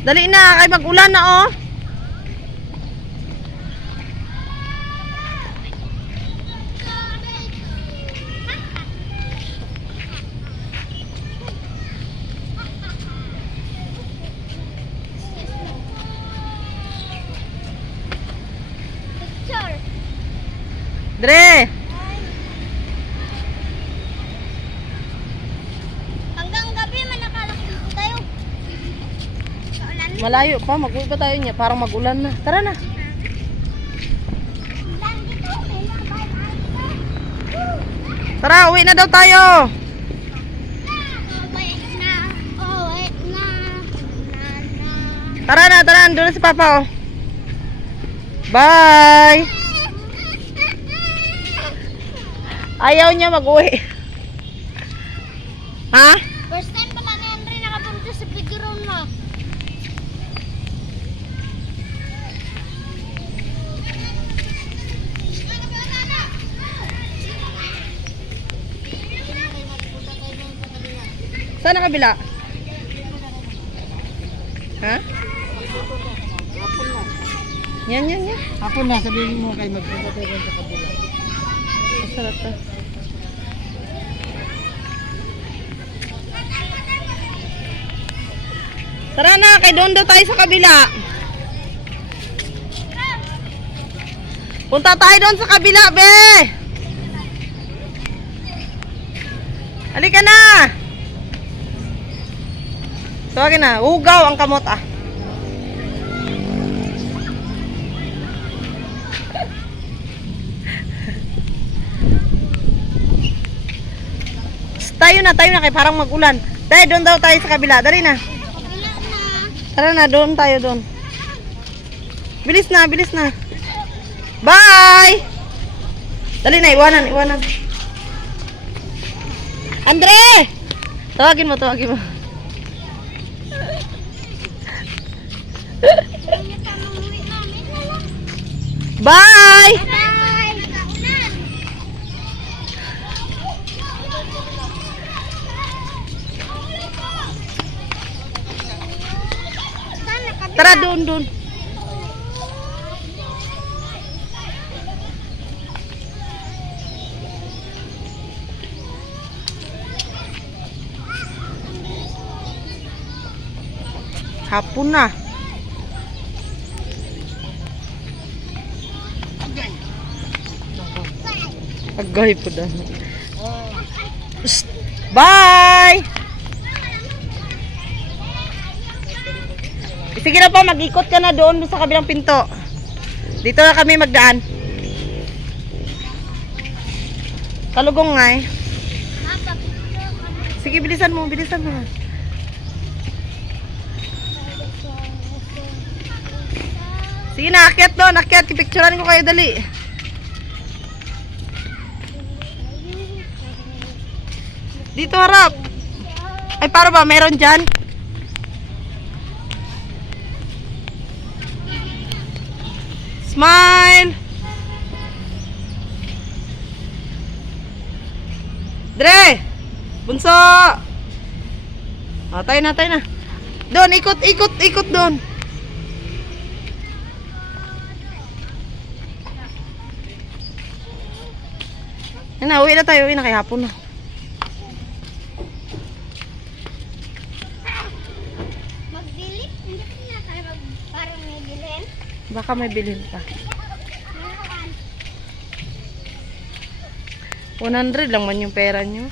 Dali na, kay mag-ulan na oh. Dre! Hanggang gabi manakalakot tayo. Malayo pa, mag-uwi pa tayo niya. Parang mag-ulan na. Tara na. Tara, uwi na daw tayo. Tara na, tara. Andun na si Papa oh. Bye! Ayaw niya mag-uwi. Ha? First time pala ni Andre nakapunta sa playground na. Saan ang kabila? Ha? Yan. Hapon na, sabihin mo kayo magpunta tayo sa kabila. Masarap to. Tara na, kay doon daw tayo sa kabila. Punta tayo doon sa kabila, be. Halika na. Tawagin na, ugaw ang kamot ah. Tayo na kay parang mag-ulan. Tayo doon daw tayo sa kabila. Dali na. Tara na, doon tayo doon. Bilis na. Bye! Dali na, iwanan. Andre! Tawagin mo. Bye! Tara doon. Hapon na. Agay po daw. Bye! Sige na po, mag-ikot ka na doon sa kabilang pinto. Dito na kami magdaan. Kalugong nga eh. Sige, bilisan mo. Sige na, akyat doon. Pipicturean ko kayo, dali. Dito harap. Ay, para ba? Meron dyan? Smile! Dre! Bunso! Tayo na. Doon, ikot doon. Uwi na tayo. Uwi na kay hapon na. Magbili? Hindi na tayo parang may bilhin. Baka may bilhin pa. 100 lang man yung pera nyo.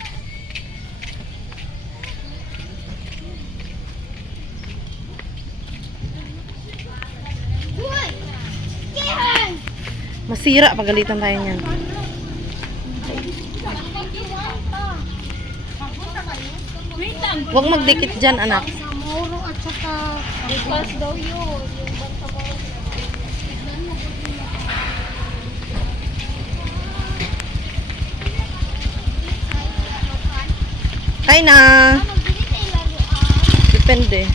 Hoy! Kihan! Masira, pagalitan tayo niyan. Huwag magdikit dyan, anak. Muro at saka ipas daw yun. Kaya na. Depende.